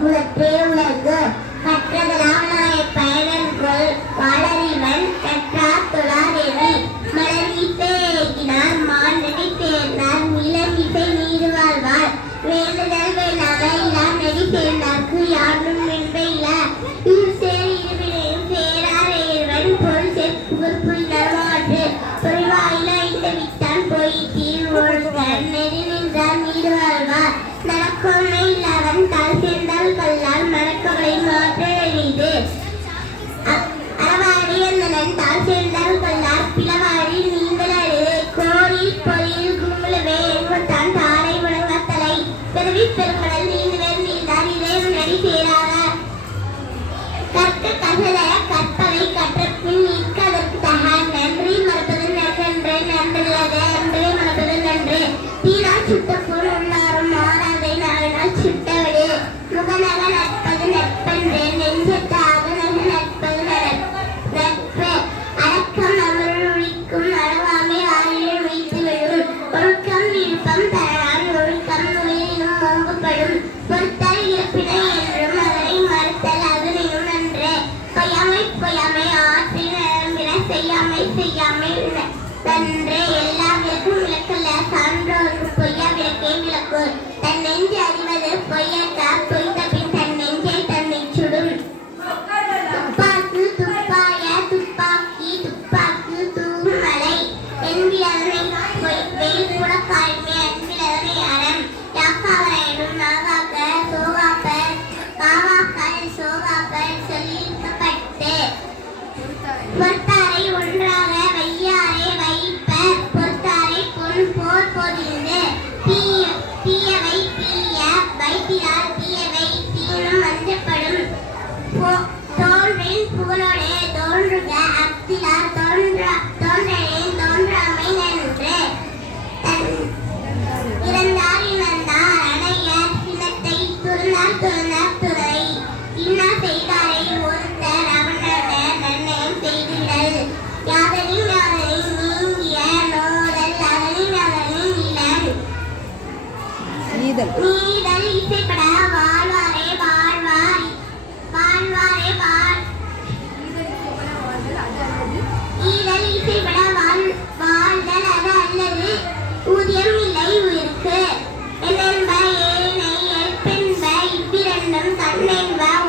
உனக்கே உலகு மற்றதெல்லாம் செவி பெருங்கடல் நீந்து வேறு நீந்தார் இறைவன் நடி பேராக கற்க கற்க செய்யாமல் தன்ற எல்லா விளக்கும் விளக்கல்ல தோன்றின் தோன்றுக அத்திலார் தோன்ற தோன்றலின் தோன்றாமை நன்று. இறந்தார் இழந்தார் அடையார் சினத்தை துறந்தார் துறை. இன்னா செய்தாரை ஒருத்தர் அவனோட நன்னயம் செய்திடல். யாதனின் யாதனின் நீங்கிய நோதல் அதனின் அதனின் cutting in well.